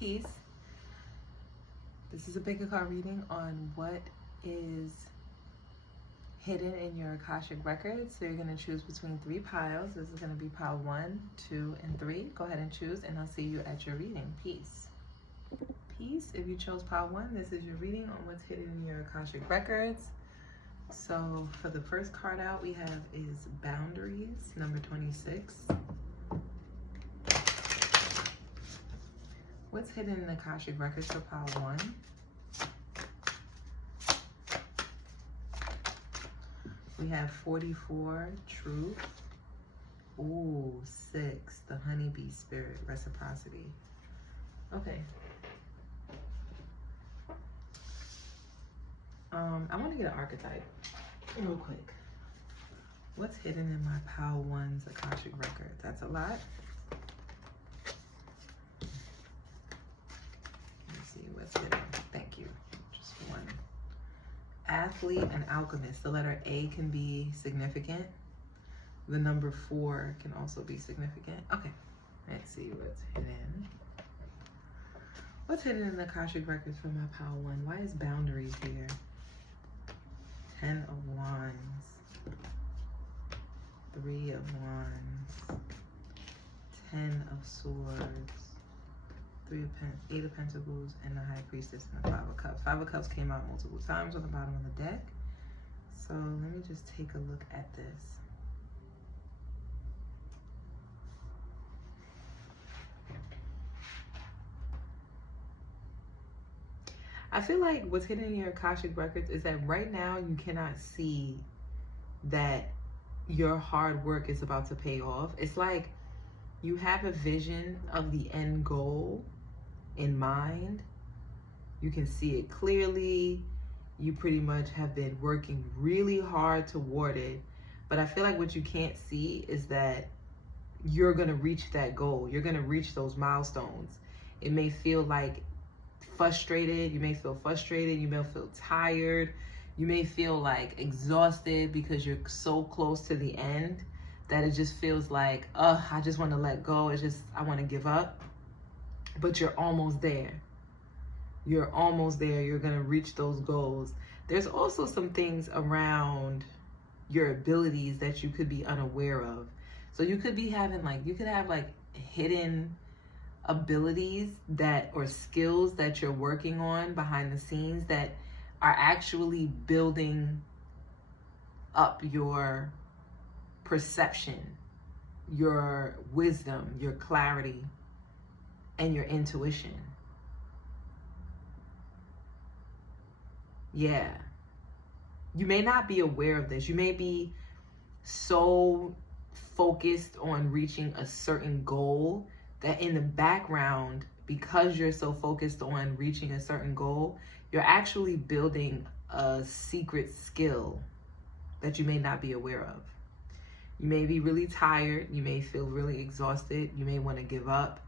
Peace. This is a bigger card reading on what is hidden in your Akashic records. So you're going to choose between 3 piles. This is going to be pile 1, 2, and 3. Go ahead and choose, and I'll see you at your reading. Peace. Peace. If you chose pile 1, this is your reading on what's hidden in your Akashic records. So for the first card out we have is Boundaries, number 26. What's hidden in the Akashic records for pile 1? We have 44, Truth. Ooh, 6, the Honeybee Spirit, Reciprocity. Okay. I want to get an archetype real quick. What's hidden in my pile 1's Akashic record? That's a lot. Let's see what's hidden. Thank you. Just one. Athlete and Alchemist. The letter A can be significant. The number 4 can also be significant. Okay. Let's see what's hidden. What's hidden in the Akashic records for my pile 1? Why is Boundaries here? 10 of Wands, 3 of Wands, 10 of Swords, 8 of Pentacles, and the High Priestess and the 5 of Cups. 5 of Cups came out multiple times on the bottom of the deck. So let me just take a look at this. I feel like what's hidden in your Akashic records is that right now you cannot see that your hard work is about to pay off. It's like you have a vision of the end goal in mind. You can see it clearly. You pretty much have been working really hard toward it. But I feel like what you can't see is that you're going to reach that goal. You're going to reach those milestones. It may feel like frustrated. You may feel frustrated. You may feel tired. You may feel like exhausted because you're so close to the end that it just feels like, I just want to let go. It's just, I want to give up. But you're almost there. You're almost there. You're going to reach those goals. There's also some things around your abilities that you could be unaware of. So you could be having you could have hidden abilities or skills that you're working on behind the scenes that are actually building up your perception, your wisdom, your clarity, and your intuition. Yeah. You may not be aware of this. You may be so focused on reaching a certain goal that in the background, because you're so focused on reaching a certain goal, you're actually building a secret skill that you may not be aware of. You may be really tired. You may feel really exhausted. You may want to give up.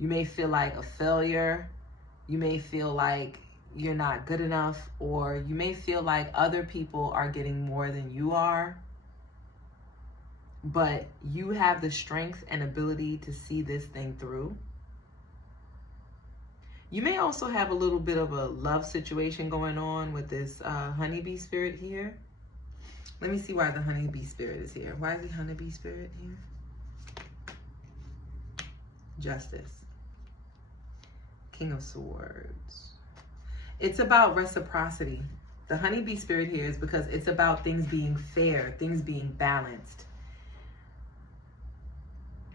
You may feel like a failure. You may feel like you're not good enough, or you may feel like other people are getting more than you are. But you have the strength and ability to see this thing through. You may also have a little bit of a love situation going on with this honeybee spirit here. Let me see why the honeybee spirit is here. Why is the honeybee spirit here? Justice. King of Swords. It's about reciprocity. The honeybee spirit here is because it's about things being fair, things being balanced.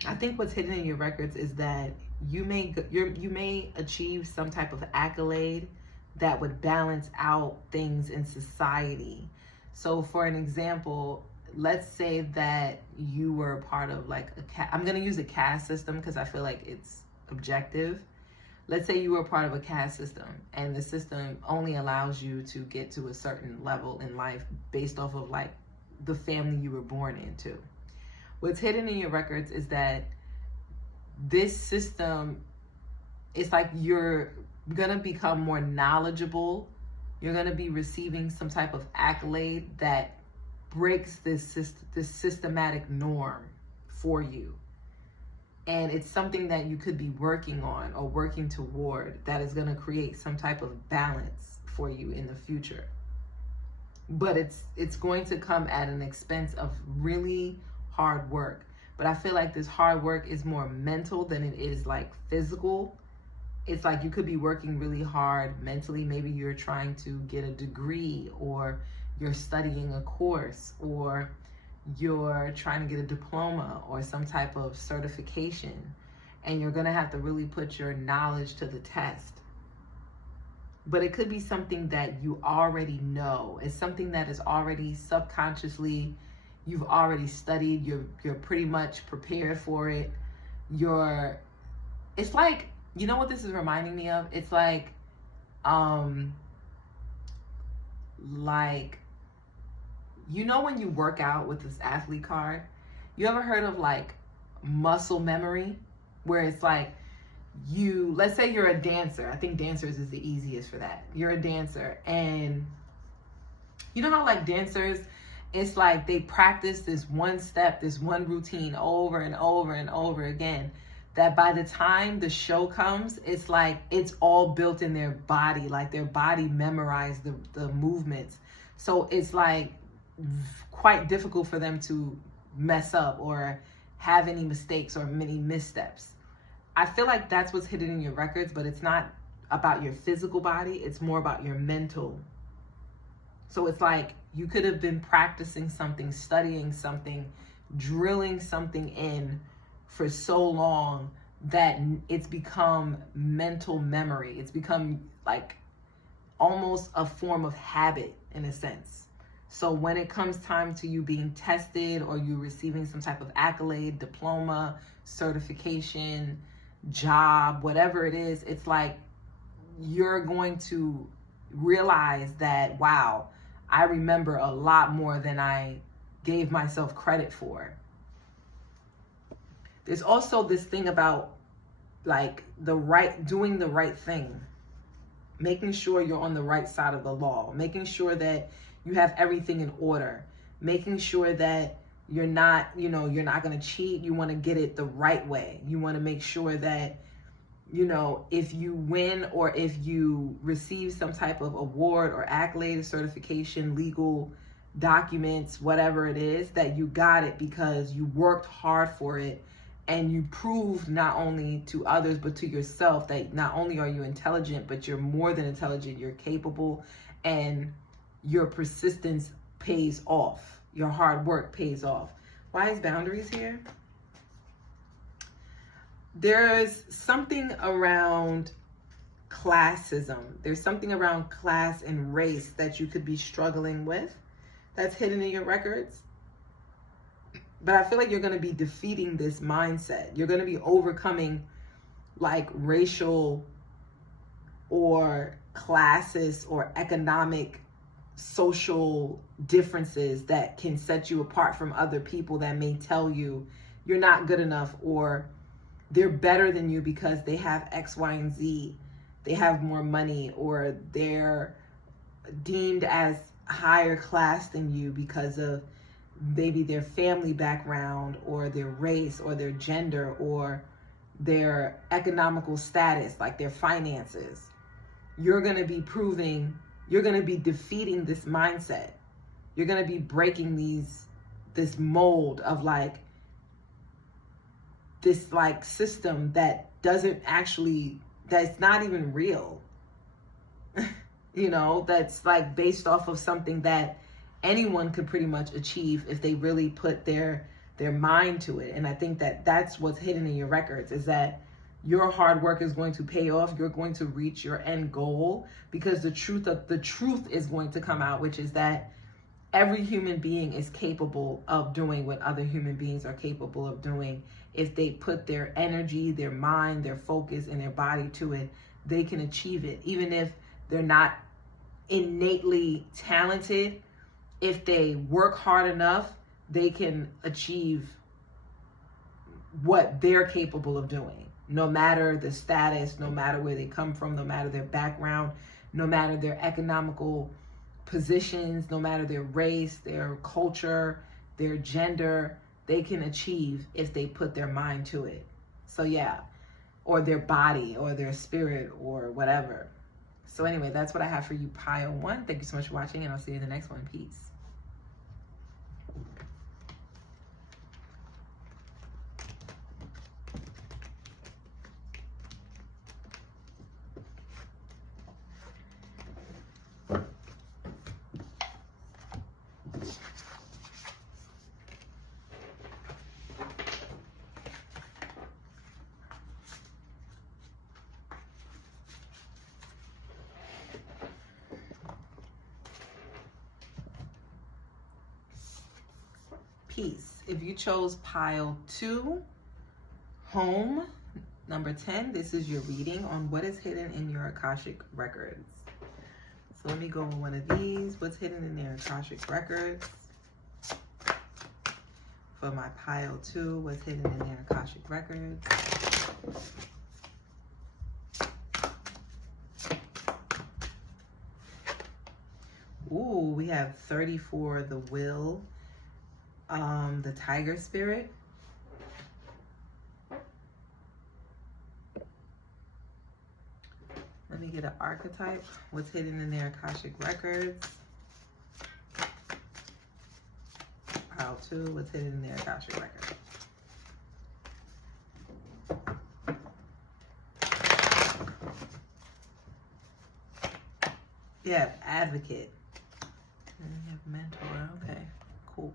I think what's hidden in your records is that you may achieve some type of accolade that would balance out things in society. So for an example, let's say that you were part of I'm going to use a caste system because I feel like it's objective. Let's say you were part of a caste system and the system only allows you to get to a certain level in life based off of the family you were born into. What's hidden in your records is that this system, it's like you're going to become more knowledgeable. You're going to be receiving some type of accolade that breaks this systematic norm for you. And it's something that you could be working on or working toward that is going to create some type of balance for you in the future. But it's going to come at an expense of really hard work. But I feel like this hard work is more mental than it is like physical. It's like you could be working really hard mentally. Maybe you're trying to get a degree, or you're studying a course, or you're trying to get a diploma or some type of certification, and you're going to have to really put your knowledge to the test. But it could be something that you already know. It's something that is already subconsciously, you've already studied, you're pretty much prepared for it. It's like, you know what this is reminding me of? It's like you know when you work out with this athlete card, you ever heard of like muscle memory? Where it's like, let's say you're a dancer. I think dancers is the easiest for that. You're a dancer, and you know how like dancers, it's like they practice this one step, this one routine over and over and over again, that by the time the show comes, it's like it's all built in their body, like their body memorized the movements. So it's like quite difficult for them to mess up or have any mistakes or many missteps. I feel like that's what's hidden in your records, but it's not about your physical body. It's more about your mental. So it's like you could have been practicing something, studying something, drilling something in for so long that it's become mental memory. It's become like almost a form of habit in a sense. So when it comes time to you being tested, or you receiving some type of accolade, diploma, certification, job, whatever it is, it's like you're going to realize that, wow, I remember a lot more than I gave myself credit for. There's also this thing about like doing the right thing, making sure you're on the right side of the law, making sure that you have everything in order, making sure that you're not going to cheat. You want to get it the right way. You want to make sure that, if you win or if you receive some type of award or accolade, certification, legal documents, whatever it is, that you got it because you worked hard for it, and you proved not only to others but to yourself that not only are you intelligent, but you're more than intelligent, you're capable, and your persistence pays off. Your hard work pays off. Why is boundaries here? There's something around classism. There's something around class and race that you could be struggling with that's hidden in your records. But I feel like you're going to be defeating this mindset. You're going to be overcoming like racial or classist or economic, social differences that can set you apart from other people that may tell you you're not good enough, or they're better than you because they have X, Y, and Z. They have more money, or they're deemed as higher class than you because of maybe their family background, or their race, or their gender, or their economical status, like their finances. You're going to be defeating this mindset. You're going to be breaking this mold of like this like system that that's not even real. That's like based off of something that anyone could pretty much achieve if they really put their mind to it. And I think that that's what's hidden in your records, is that your hard work is going to pay off. You're going to reach your end goal, because the truth is going to come out, which is that every human being is capable of doing what other human beings are capable of doing. If they put their energy, their mind, their focus, and their body to it, they can achieve it. Even if they're not innately talented, if they work hard enough, they can achieve what they're capable of doing. No matter the status, no matter where they come from, no matter their background, no matter their economical positions, no matter their race, their culture, their gender, they can achieve if they put their mind to it. So yeah, or their body or their spirit or whatever. So anyway, that's what I have for you, pile 1. Thank you so much for watching, and I'll see you in the next one. Peace. Peace. If you chose pile 2, home, number 10, this is your reading on what is hidden in your Akashic records. So let me go on one of these. What's hidden in their Akashic records? For my pile 2, what's hidden in their Akashic records? Ooh, we have 34, the will. The tiger spirit. Let me get an archetype. What's hidden in their Akashic records? Pile 2, what's hidden in their Akashic records? Yeah, advocate. And we have mentor. Okay, cool.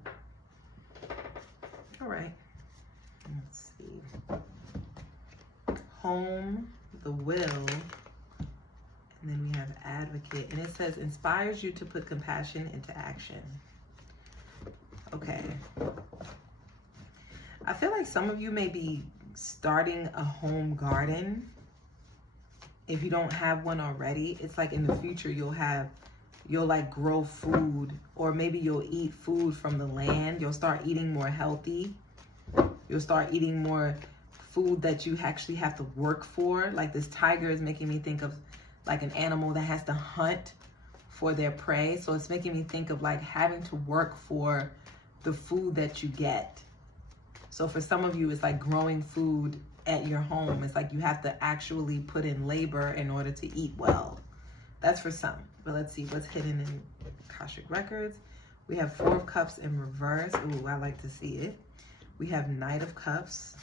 All right, let's see. Home, the will, and then we have advocate. And it says, inspires you to put compassion into action. Okay. I feel like some of you may be starting a home garden. If you don't have one already, it's like in the future you'll like grow food, or maybe you'll eat food from the land. You'll start eating more healthy. You'll start eating more food that you actually have to work for. Like this tiger is making me think of like an animal that has to hunt for their prey. So it's making me think of like having to work for the food that you get. So for some of you, it's like growing food at your home. It's like you have to actually put in labor in order to eat well. That's for some. But let's see what's hidden in Akashic records. We have 4 of Cups in reverse. Ooh, I like to see it. We have Knight of Cups.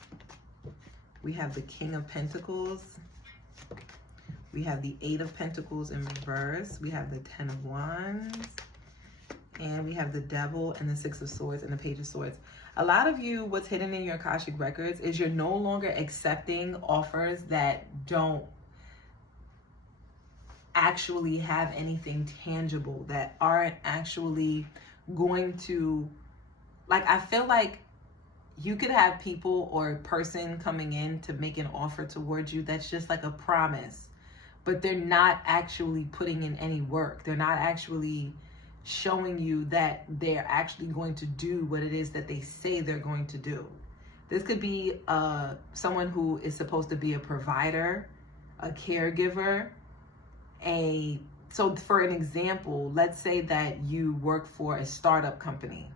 We have the King of Pentacles. We have the 8 of Pentacles in reverse. We have the 10 of Wands. And we have the Devil and the 6 of Swords and the Page of Swords. A lot of you, what's hidden in your Akashic records is you're no longer accepting offers that don't actually have anything tangible, that aren't actually going to, like, I feel like you could have people or a person coming in to make an offer towards you that's just like a promise, but they're not actually putting in any work. They're not actually showing you that they're actually going to do what it is that they say they're going to do. This could be someone who is supposed to be a provider, a caregiver, so for an example, let's say that you work for a startup company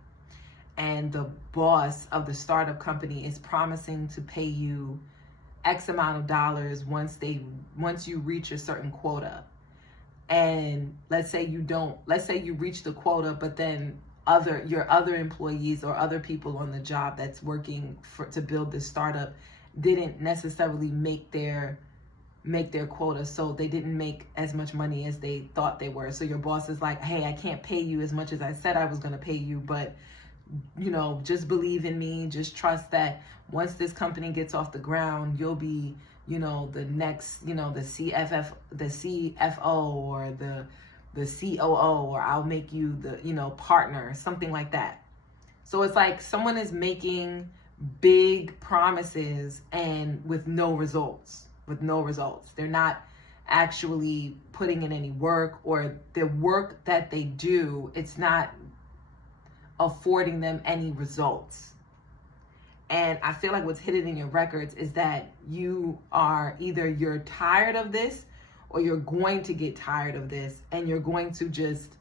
and the boss of the startup company is promising to pay you X amount of dollars once you reach a certain quota. And let's say you reach the quota, but then your other employees or other people on the job that's working to build this startup didn't necessarily make their quota, so they didn't make as much money as they thought they were. So your boss is like, hey, I can't pay you as much as I said I was going to pay you, but just believe in me, just trust that once this company gets off the ground, you'll be the next, the CFO or the COO, or I'll make you the, partner, something like that. So it's like someone is making big promises and with no results. They're not actually putting in any work, or the work that they do, it's not affording them any results. And I feel like what's hidden in your records is that you're tired of this, or you're going to get tired of this, and you're going to just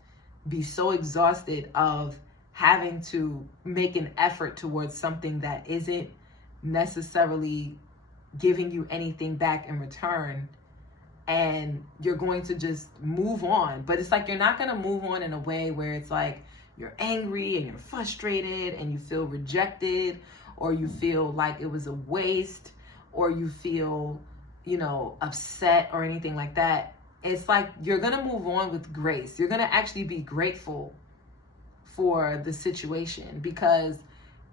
be so exhausted of having to make an effort towards something that isn't necessarily giving you anything back in return, and you're going to just move on. But it's like you're not going to move on in a way where it's like you're angry and you're frustrated and you feel rejected, or you feel like it was a waste, or you feel, you know, upset or anything like that. It's like you're going to move on with grace. You're going to actually be grateful for the situation, because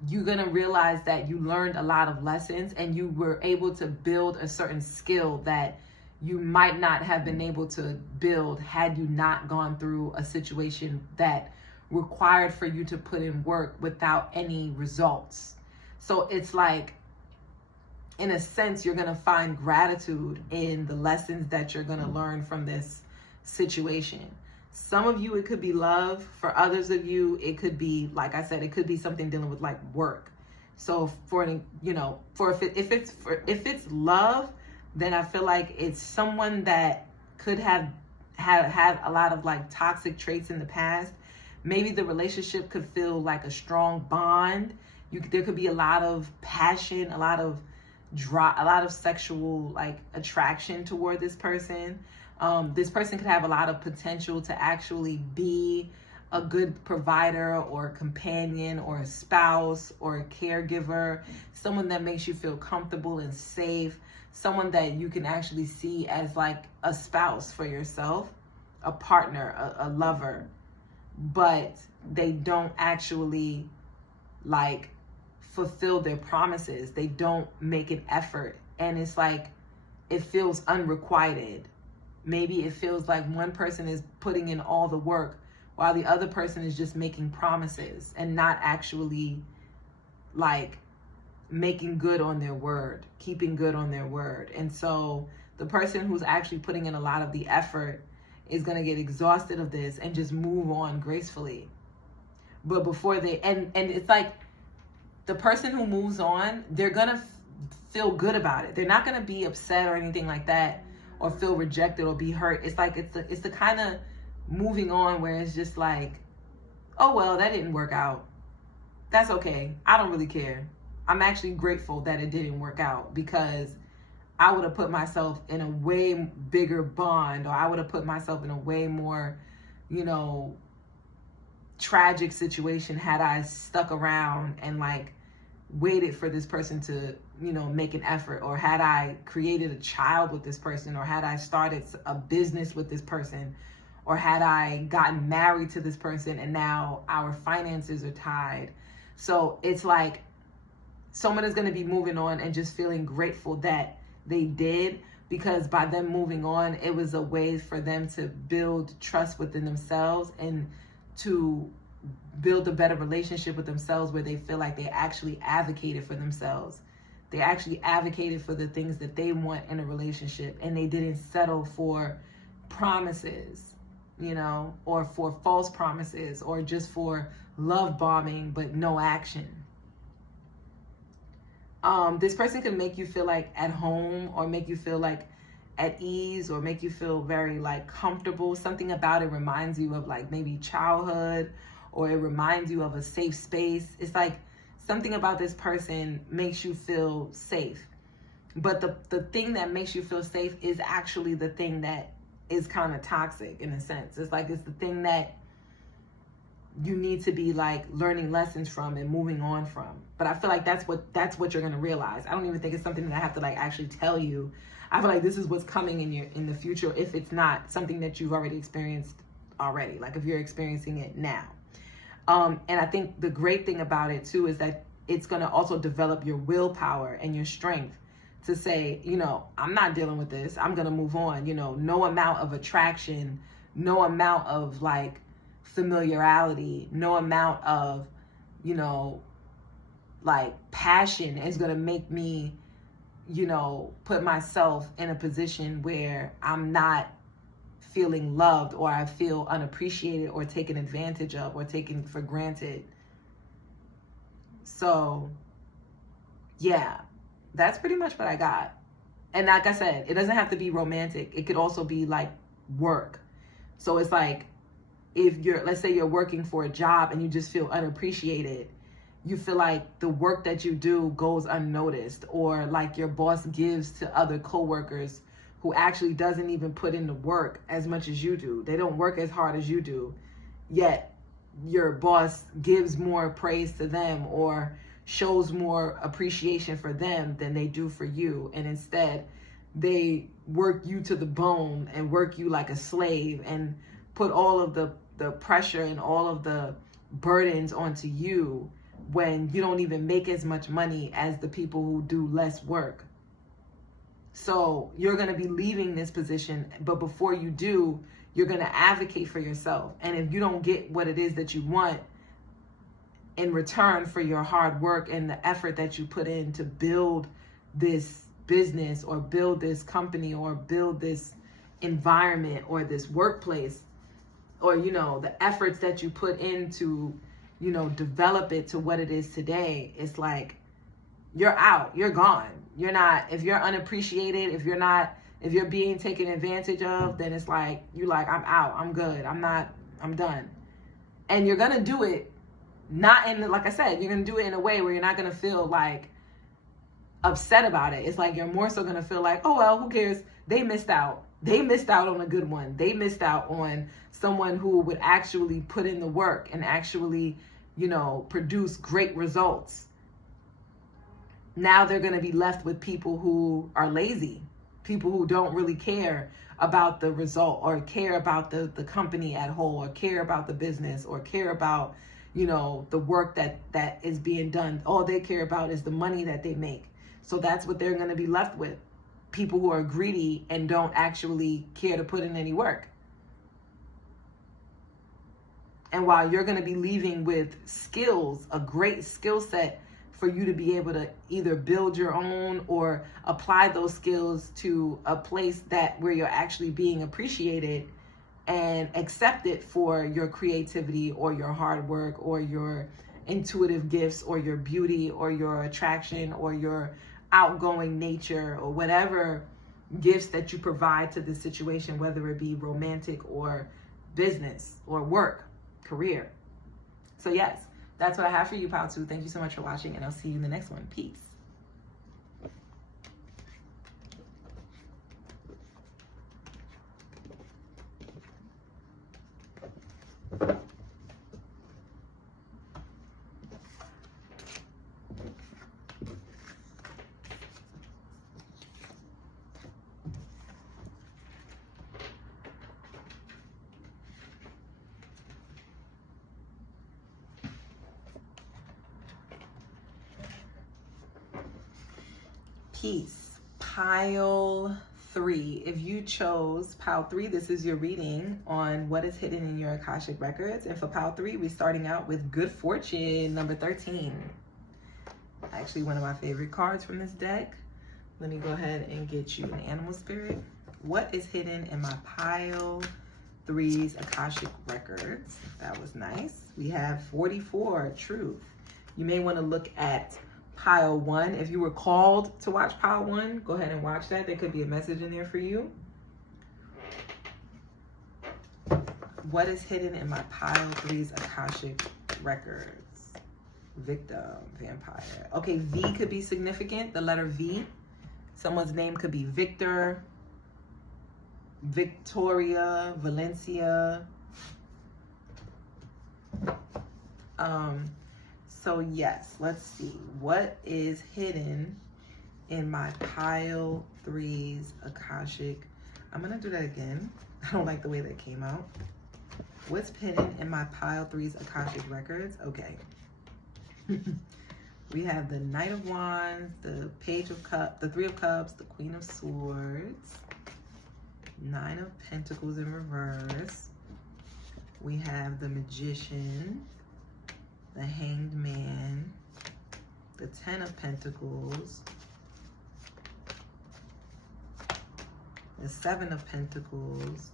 you're going to realize that you learned a lot of lessons and you were able to build a certain skill that you might not have been able to build had you not gone through a situation that required for you to put in work without any results. So it's like, in a sense, you're going to find gratitude in the lessons that you're going to learn from this situation. Some of you, it could be love. For others of you, it could be, like I said, it could be something dealing with like work. So for, you know, if it's love, then I feel like it's someone that could have had a lot of like toxic traits in the past. Maybe the relationship could feel like a strong bond. There could be a lot of passion, a lot of sexual like attraction toward this person. This person could have a lot of potential to actually be a good provider or a companion or a spouse or a caregiver, someone that makes you feel comfortable and safe, someone that you can actually see as like a spouse for yourself, a partner, a lover, but they don't actually like fulfill their promises. They don't make an effort. And it's like, it feels unrequited. Maybe it feels like one person is putting in all the work while the other person is just making promises and not actually like making good on their word, keeping good on their word. And so the person who's actually putting in a lot of the effort is going to get exhausted of this and just move on gracefully. But before they, and it's like the person who moves on, they're going to feel good about it. They're not going to be upset or anything like that, or feel rejected or be hurt. It's like, it's the kind of moving on where it's just like, oh, well, that didn't work out. That's okay. I don't really care. I'm actually grateful that it didn't work out, because I would have put myself in a way bigger bond, or I would have put myself in a way more, you know, tragic situation had I stuck around and like waited for this person to, you know, make an effort, or had I created a child with this person, or had I started a business with this person, or had I gotten married to this person and now our finances are tied. So it's like someone is going to be moving on and just feeling grateful that they did, because by them moving on, it was a way for them to build trust within themselves and to build a better relationship with themselves, where they feel like they actually advocated for themselves. They actually advocated for the things that they want in a relationship, and they didn't settle for promises, you know, or for false promises, or just for love bombing but no action. This person can make you feel like at home, or make you feel like at ease, or make you feel very like comfortable. Something about it reminds you of like maybe childhood, or it reminds you of a safe space. It's like something about this person makes you feel safe. But the thing that makes you feel safe is actually the thing that is kind of toxic in a sense. It's like, it's the thing that you need to be like learning lessons from and moving on from. But I feel like that's what you're going to realize. I don't even think it's something that I have to like actually tell you. I feel like this is what's coming in the future, if it's not something that you've already experienced already, like if you're experiencing it now. And I think the great thing about it too is that it's going to also develop your willpower and your strength to say, you know, I'm not dealing with this. I'm going to move on. You know, no amount of attraction, no amount of like familiarity, no amount of, you know, like passion is going to make me, you know, put myself in a position where I'm not feeling loved, or I feel unappreciated, or taken advantage of, or taken for granted. So yeah, that's pretty much what I got. And like I said, it doesn't have to be romantic. It could also be like work. So it's like, if let's say you're working for a job and you just feel unappreciated, you feel like the work that you do goes unnoticed, or like your boss gives to other coworkers who actually doesn't even put in the work as much as you do. They don't work as hard as you do, yet your boss gives more praise to them or shows more appreciation for them than they do for you. And instead, they work you to the bone and work you like a slave and put all of the pressure and all of the burdens onto you when you don't even make as much money as the people who do less work. So you're going to be leaving this position, but before you do, you're going to advocate for yourself. And if you don't get what it is that you want in return for your hard work and the effort that you put in to build this business or build this company or build this environment or this workplace, or, you know, the efforts that you put into, you know, develop it to what it is today, it's like you're out, you're gone. You're not, if you're unappreciated, if you're being taken advantage of, then it's like, you like, I'm out, I'm good, I'm done. And you're gonna do it not in, like I said, you're gonna do it in a way where you're not gonna feel like upset about it. It's like you're more so gonna feel like, oh well, who cares? They missed out. They missed out on a good one. They missed out on someone who would actually put in the work and actually, you know, produce great results. Now they're going to be left with people who are lazy, people who don't really care about the result or care about the company at whole or care about the business or care about, you know, the work that is being done. All they care about is the money that they make. So that's what they're going to be left with. People who are greedy and don't actually care to put in any work. And while you're going to be leaving with skills, a great skill set for you to be able to either build your own or apply those skills to a place that where you're actually being appreciated and accepted for your creativity or your hard work or your intuitive gifts or your beauty or your attraction or your outgoing nature or whatever gifts that you provide to the situation, whether it be romantic or business or work, career. So yes, that's what I have for you, Pile 2. Thank you so much for watching, and I'll see you in the next one. Peace. Peace. Pile 3. If you chose Pile 3, this is your reading on what is hidden in your Akashic records. And for Pile 3, we're starting out with Good Fortune, number 13. Actually, one of my favorite cards from this deck. Let me go ahead and get you an animal spirit. What is hidden in my Pile 3's Akashic records? That was nice. We have 44, Truth. You may want to look at Pile 1. If you were called to watch Pile 1, go ahead and watch that. There could be a message in there for you. What is hidden in my Pile 3's Akashic records? Victim, vampire. Okay, V could be significant, the letter V. Someone's name could be Victor, Victoria, Valencia. So yes, let's see. What is hidden in my Pile 3's Akashic? I'm going to do that again. I don't like the way that came out. What's hidden in my Pile 3's Akashic records? Okay. We have the Knight of Wands, the Page of Cups, the Three of Cups, the Queen of Swords, Nine of Pentacles in reverse. We have the Magician, the Hanged Man, the Ten of Pentacles, the Seven of Pentacles,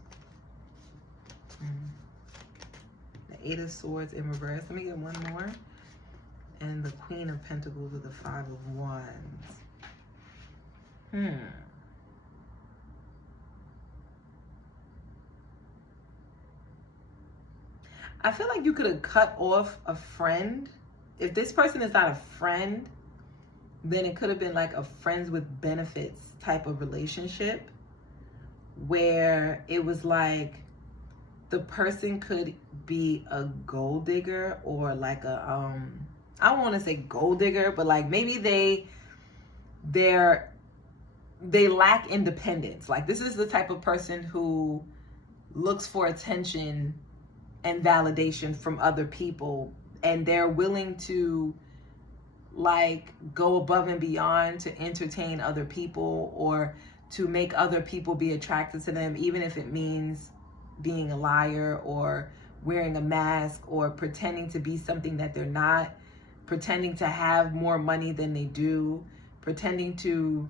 the Eight of Swords in reverse. Let me get one more. And the Queen of Pentacles with the Five of Wands. I feel like you could have cut off a friend if this person is not a friend, then it could have been like a friends with benefits type of relationship, where it was like the person could be a gold digger, or like a I don't want to say gold digger, but like maybe they lack independence. Like, this is the type of person who looks for attention and validation from other people, and they're willing to like go above and beyond to entertain other people, or to make other people be attracted to them, even if it means being a liar, or wearing a mask, or pretending to be something that they're not, pretending to have more money than they do, pretending to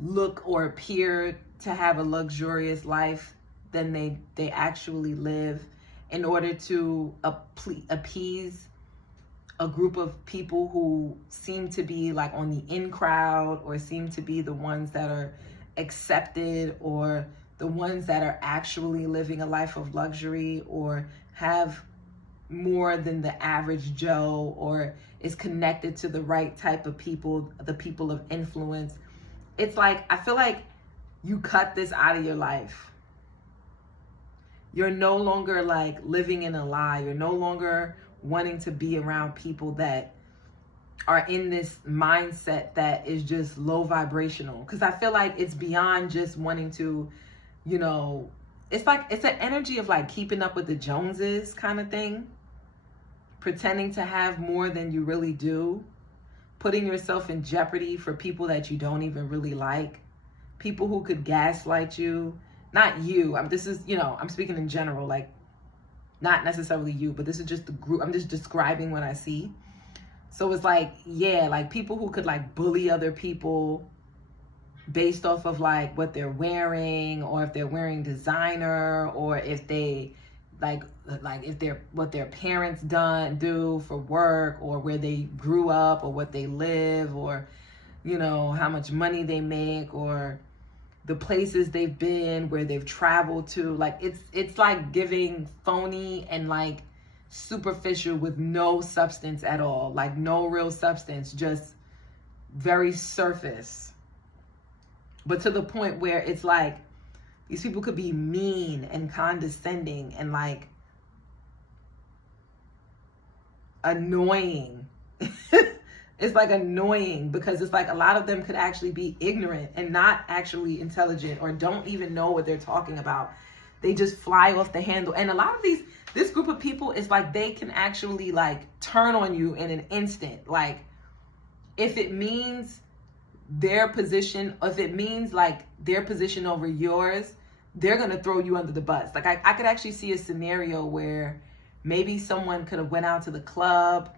look or appear to have a luxurious life than they actually live, in order to appease a group of people who seem to be like on the in crowd, or seem to be the ones that are accepted, or the ones that are actually living a life of luxury, or have more than the average Joe, or is connected to the right type of people, the people of influence. It's like, I feel like you cut this out of your life. You're no longer like living in a lie. You're no longer wanting to be around people that are in this mindset that is just low vibrational. Because I feel like it's beyond just wanting to, you know, it's like, it's an energy of like keeping up with the Joneses kind of thing. Pretending to have more than you really do. Putting yourself in jeopardy for people that you don't even really like. People who could gaslight you. Not you. This is, you know, I'm speaking in general, like not necessarily you, but this is just the group. I'm just describing what I see. So it's like, yeah, like people who could like bully other people based off of like what they're wearing, or if they're wearing designer, or if they like if they're what their parents do for work, or where they grew up, or what they live, or, you know, how much money they make, or the places they've been, where they've traveled to. Like, it's like giving phony and like superficial with no substance at all. Like no real substance, just very surface. But to the point where it's like, these people could be mean and condescending and like annoying. It's like annoying, because it's like a lot of them could actually be ignorant and not actually intelligent, or don't even know what they're talking about. They just fly off the handle. And a lot of this group of people is like, they can actually like turn on you in an instant. Like, if it means their position, if it means like their position over yours, they're going to throw you under the bus. Like, I could actually see a scenario where maybe someone could have went out to the club,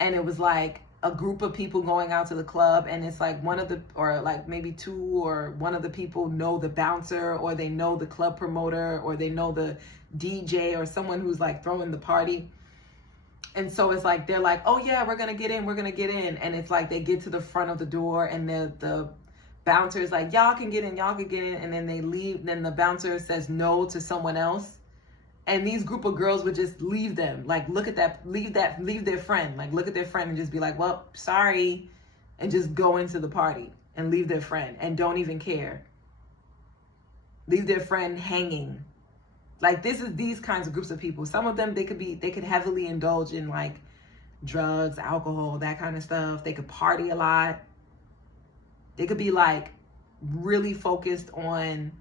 and it was like a group of people going out to the club, and it's like one of the, or like maybe two or one of the people know the bouncer, or they know the club promoter, or they know the DJ, or someone who's like throwing the party. And so it's like, they're like, oh yeah, we're going to get in. And it's like, they get to the front of the door, and the bouncer is like, y'all can get in. And then they leave. Then the bouncer says no to someone else. And these group of girls would just leave them. Like, look at that, leave their friend. Like, look at their friend and just be like, well, sorry. And just go into the party and leave their friend and don't even care. Leave their friend hanging. Like, this is these kinds of groups of people. Some of them, they could heavily indulge in like drugs, alcohol, that kind of stuff. They could party a lot. They could be like really focused on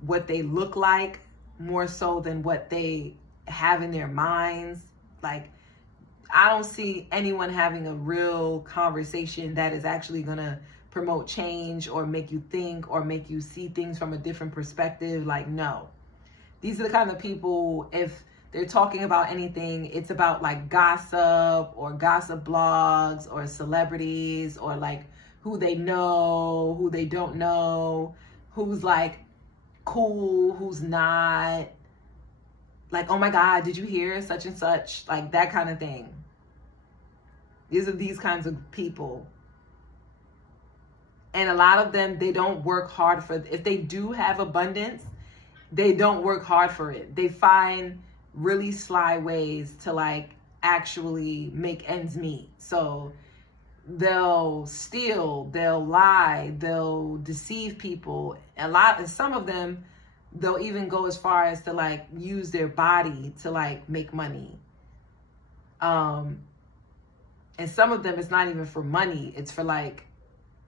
what they look like, more so than what they have in their minds. Like, I don't see anyone having a real conversation that is actually gonna promote change, or make you think, or make you see things from a different perspective. Like, no. These are the kind of people, if they're talking about anything, it's about like gossip, or gossip blogs, or celebrities, or like who they know, who they don't know, who's like cool, who's not. Like, oh my God, did you hear such and such? Like, that kind of thing. These are these kinds of people. And a lot of them, they don't work hard for, if they do have abundance, they don't work hard for it. They find really sly ways to like actually make ends meet. So they'll steal, they'll lie, they'll deceive people. And some of them, they'll even go as far as to like use their body to like make money. And some of them, it's not even for money. It's for like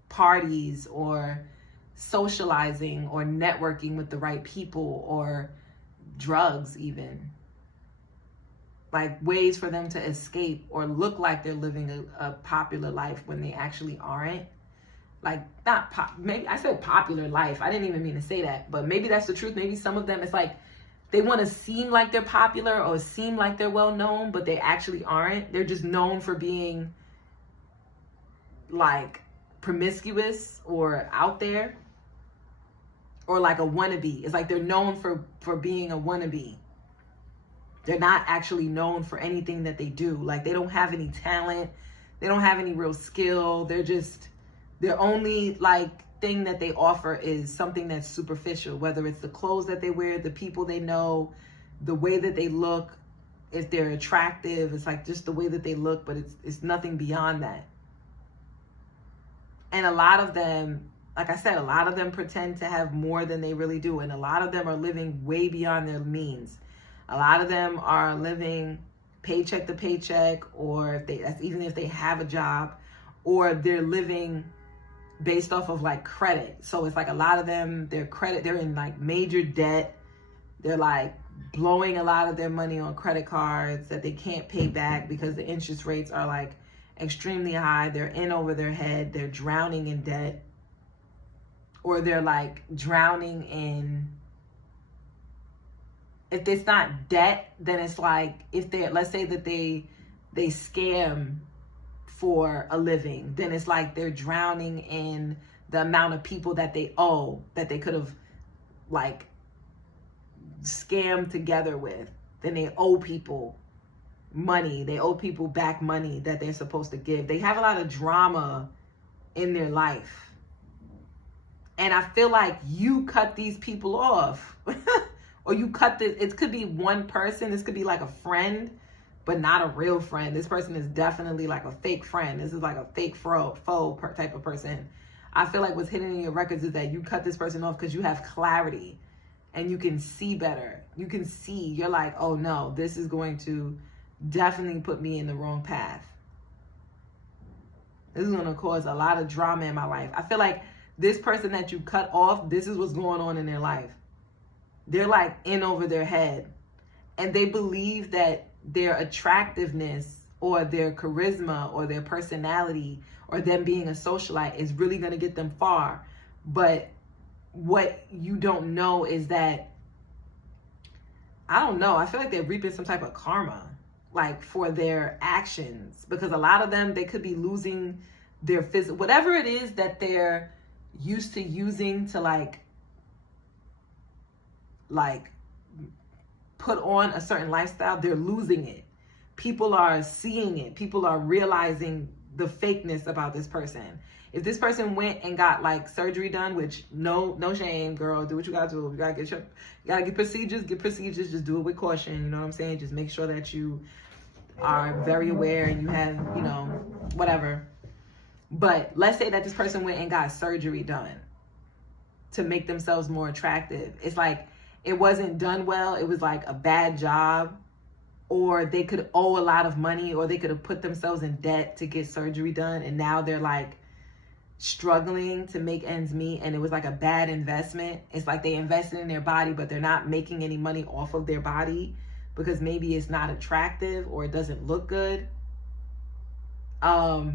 parties or socializing or networking with the right people or drugs even. Like ways for them to escape or look like they're living a popular life when they actually aren't. Like maybe I said popular life. I didn't even mean to say that, but maybe that's the truth. Maybe some of them, it's like they want to seem like they're popular or seem like they're well known, but they actually aren't. They're just known for being like promiscuous or out there, or like a wannabe. It's like they're known for being a wannabe. They're not actually known for anything that they do. Like they don't have any talent. They don't have any real skill. Their only like thing that they offer is something that's superficial, whether it's the clothes that they wear, the people they know, the way that they look. If they're attractive, it's like just the way that they look, but it's nothing beyond that. And a lot of them, like I said, a lot of them pretend to have more than they really do. And a lot of them are living way beyond their means. A lot of them are living paycheck to paycheck, or even if they have a job, or they're living based off of like credit. So it's like a lot of them, they're in like major debt. They're like blowing a lot of their money on credit cards that they can't pay back because the interest rates are like extremely high. They're in over their head. They're drowning in debt, or they're like drowning in, if it's not debt, then it's like let's say that they scam for a living, then it's like they're drowning in the amount of people that they owe, that they could have like scammed together with. Then they owe people money. They owe people back money that they're supposed to give. They have a lot of drama in their life. And I feel like you cut these people off. Or you cut it could be one person. This could be like a friend, but not a real friend. This person is definitely like a fake friend. This is like a fake foe type of person. I feel like what's hidden in your records is that you cut this person off because you have clarity and you can see better. You can see, you're like, oh no, this is going to definitely put me in the wrong path. This is going to cause a lot of drama in my life. I feel like this person that you cut off, this is what's going on in their life. They're like in over their head, and they believe that their attractiveness or their charisma or their personality or them being a socialite is really going to get them far. But what you don't know is that, I don't know, I feel like they're reaping some type of karma, like for their actions, because a lot of them, they could be losing their physical, whatever it is that they're used to using to like put on a certain lifestyle, they're losing it. People are seeing it. People are realizing the fakeness about this person. If this person went and got like surgery done, which no shame, girl, do what you gotta do. You gotta get procedures, just do it with caution. You know what I'm saying? Just make sure that you are very aware and you have, whatever. But let's say that this person went and got surgery done to make themselves more attractive. It's like, it wasn't done well. It was like a bad job, or they could owe a lot of money, or they could have put themselves in debt to get surgery done. And now they're like struggling to make ends meet. And it was like a bad investment. It's like they invested in their body, but they're not making any money off of their body because maybe it's not attractive or it doesn't look good. Or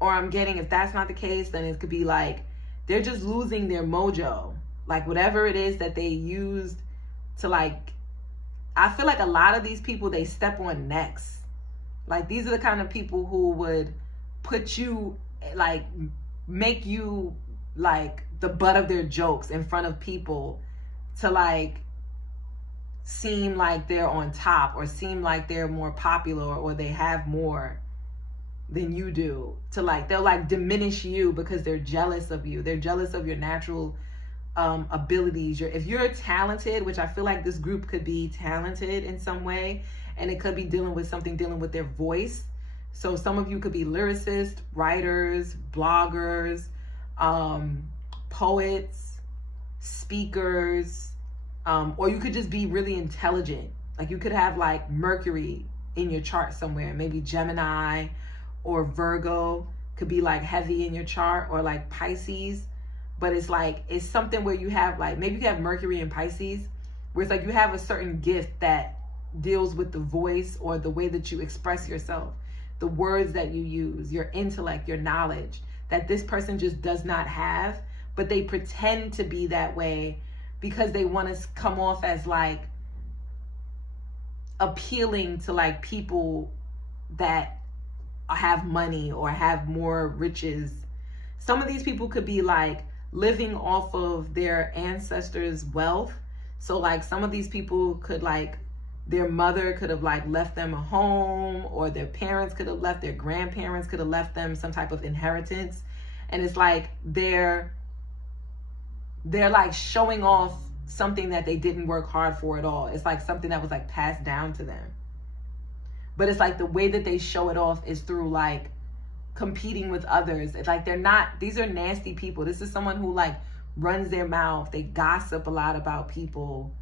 I'm getting, if that's not the case, then it could be like, they're just losing their mojo. Like whatever it is that they used to like, I feel like a lot of these people, they step on necks. Like these are the kind of people who would put you, like make you like the butt of their jokes in front of people to like seem like they're on top or seem like they're more popular or they have more than you do. To like, they'll like diminish you because they're jealous of you. They're jealous of your natural abilities. If you're talented, which I feel like this group could be talented in some way, and it could be dealing with their voice. So some of you could be lyricists, writers, bloggers, poets, speakers, or you could just be really intelligent. Like you could have like Mercury in your chart somewhere, maybe Gemini or Virgo could be like heavy in your chart, or like Pisces. But it's like, it's something where you have like, maybe you have Mercury and Pisces, where it's like you have a certain gift that deals with the voice or the way that you express yourself, the words that you use, your intellect, your knowledge, that this person just does not have, but they pretend to be that way because they want to come off as like appealing to like people that have money or have more riches. Some of these people could be like living off of their ancestors' wealth. So like some of these people could like, their mother could have like left them a home, or their parents could have left, their grandparents could have left them some type of inheritance. And it's like they're like showing off something that they didn't work hard for at all. It's like something that was like passed down to them. But it's like the way that they show it off is through like competing with others. It's like these are nasty people. This is someone who like runs their mouth. They gossip a lot about people.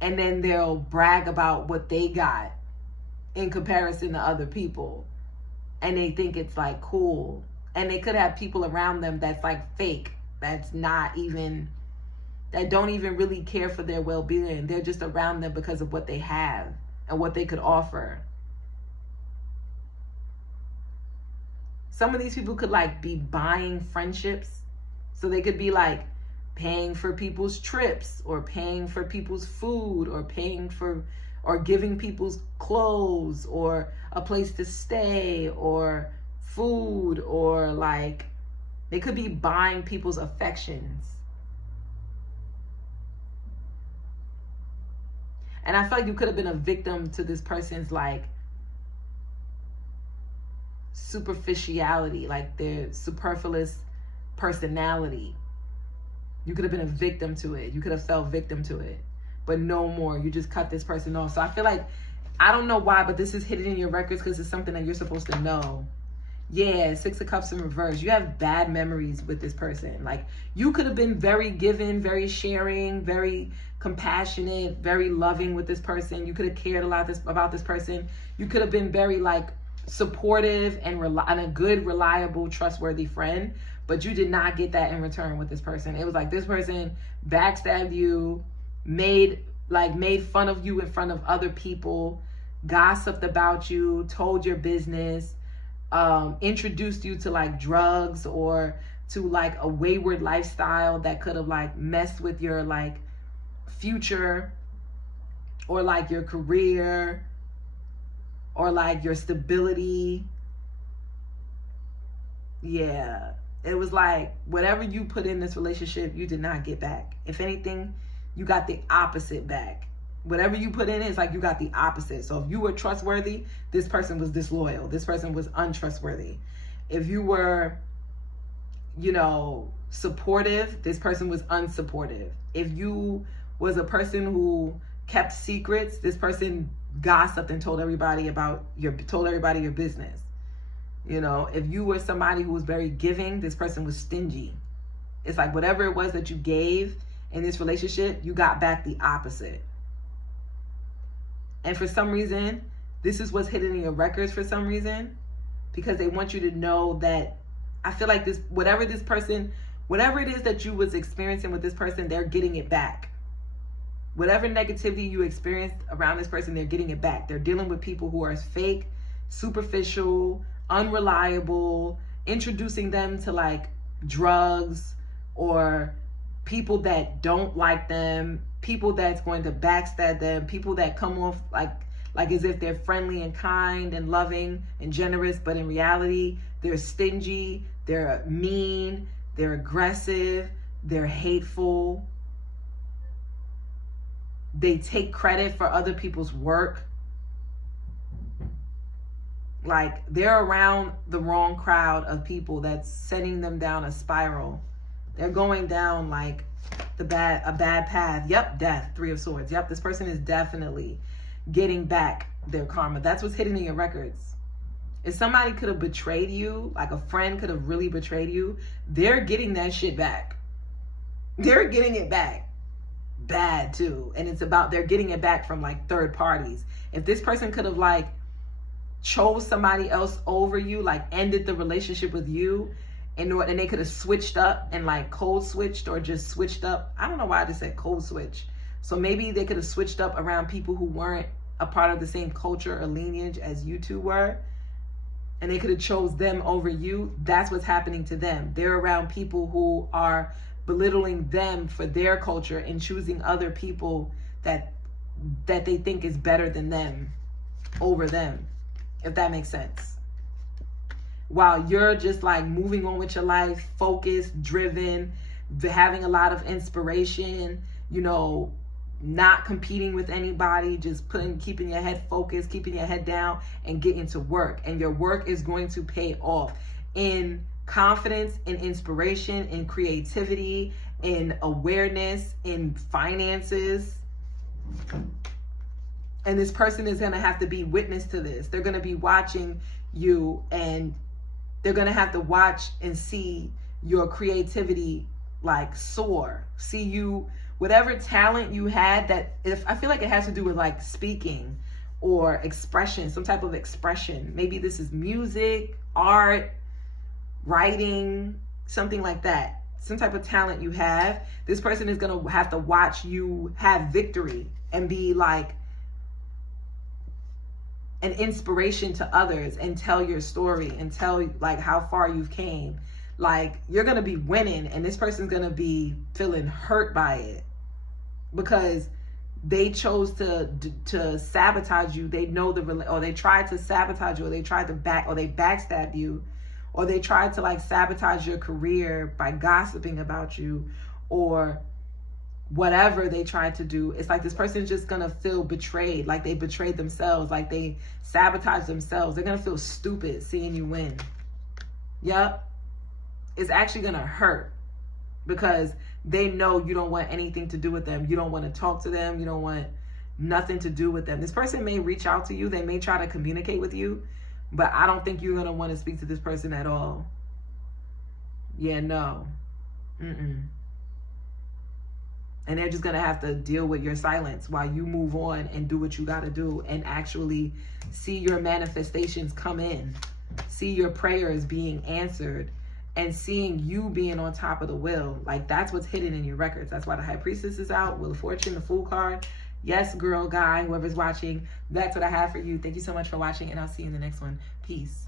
And then they'll brag about what they got in comparison to other people. And they think it's like cool. And they could have people around them that's like fake. That don't even really care for their well-being. They're just around them because of what they have and what they could offer. Some of these people could like be buying friendships. So they could be like paying for people's trips, or paying for people's food, or paying for, or giving people's clothes, or a place to stay, or food, or like they could be buying people's affections. And I feel like you could have been a victim to this person's like superficiality, like their superfluous personality. You could have been a victim to it. You could have fell victim to it. But no more. You just cut this person off. So I feel like, I don't know why, but this is hidden in your records because it's something that you're supposed to know. Yeah, 6 of Cups in reverse. You have bad memories with this person. Like, you could have been very giving, very sharing, very compassionate, very loving with this person. You could have cared a lot about this person. You could have been very like supportive and a good, reliable, trustworthy friend. But you did not get that in return with this person. It was like this person backstabbed you, made fun of you in front of other people, gossiped about you, told your business, introduced you to like drugs or to like a wayward lifestyle that could have like messed with your like future, or like your career, or like your stability. Yeah. It was like whatever you put in this relationship, you did not get back. If anything, you got the opposite back. Whatever you put in, it's like you got the opposite. So if you were trustworthy, this person was disloyal. This person was untrustworthy. If you were, supportive, this person was unsupportive. If you was a person who kept secrets, this person gossiped and told everybody your business. If you were somebody who was very giving, this person was stingy. It's like whatever it was that you gave in this relationship, you got back the opposite. And for some reason, this is what's hidden in your records for some reason, because they want you to know that, I feel like whatever it is that you was experiencing with this person, they're getting it back. Whatever negativity you experienced around this person, they're getting it back. They're dealing with people who are fake, superficial, unreliable, introducing them to like drugs, or people that don't like them, people that's going to backstab them, people that come off like as if they're friendly and kind and loving and generous, but in reality, they're stingy, they're mean, they're aggressive, they're hateful. They take credit for other people's work. Like, they're around the wrong crowd of people that's sending them down a spiral. They're going down like a bad path. Yep, death, 3 of Swords. Yep, this person is definitely getting back their karma. That's what's hidden in your records. If somebody could have betrayed you, like a friend could have really betrayed you, they're getting that shit back. They're getting it back. Bad too. And it's about, they're getting it back from like third parties. If this person could have like chose somebody else over you, like ended the relationship with you, and they could have switched up and like cold switched or just switched up. I don't know why I just said cold switch. So maybe they could have switched up around people who weren't a part of the same culture or lineage as you two were. And they could have chose them over you. That's what's happening to them. They're around people who are belittling them for their culture and choosing other people that they think is better than them over them, if that makes sense. While you're just like moving on with your life, focused, driven, having a lot of inspiration, you know, not competing with anybody, just keeping your head focused, keeping your head down and getting to work. And your work is going to pay off in confidence, in inspiration, in creativity, in awareness, in finances. And this person is going to have to be witness to this. They're going to be watching you, and they're going to have to watch and see your creativity like soar. See you, whatever talent you had, I feel like it has to do with like speaking or expression, some type of expression. Maybe this is music, art, writing, something like that. Some type of talent you have. This person is going to have to watch you have victory and be like an inspiration to others and tell your story and tell like how far you've came. Like you're going to be winning, and this person's going to be feeling hurt by it because they chose to sabotage you. They know or they tried to sabotage you, or they tried to backstab you, or they tried to like sabotage your career by gossiping about you, or whatever they tried to do. It's like this person's just gonna feel betrayed, like they betrayed themselves, like they sabotaged themselves. They're gonna feel stupid seeing you win. Yep. It's actually gonna hurt because they know you don't want anything to do with them. You don't want to talk to them. You don't want nothing to do with them. This person may reach out to you. They may try to communicate with you, but I don't think you're going to want to speak to this person at all. Yeah, no. And they're just going to have to deal with your silence while you move on and do what you got to do and actually see your manifestations come in. See your prayers being answered and seeing you being on top of the wheel. Like that's what's hidden in your records. That's why the High Priestess is out, Wheel of Fortune, the Fool card. Yes, girl, guy, whoever's watching, that's what I have for you. Thank you so much for watching, and I'll see you in the next one. Peace.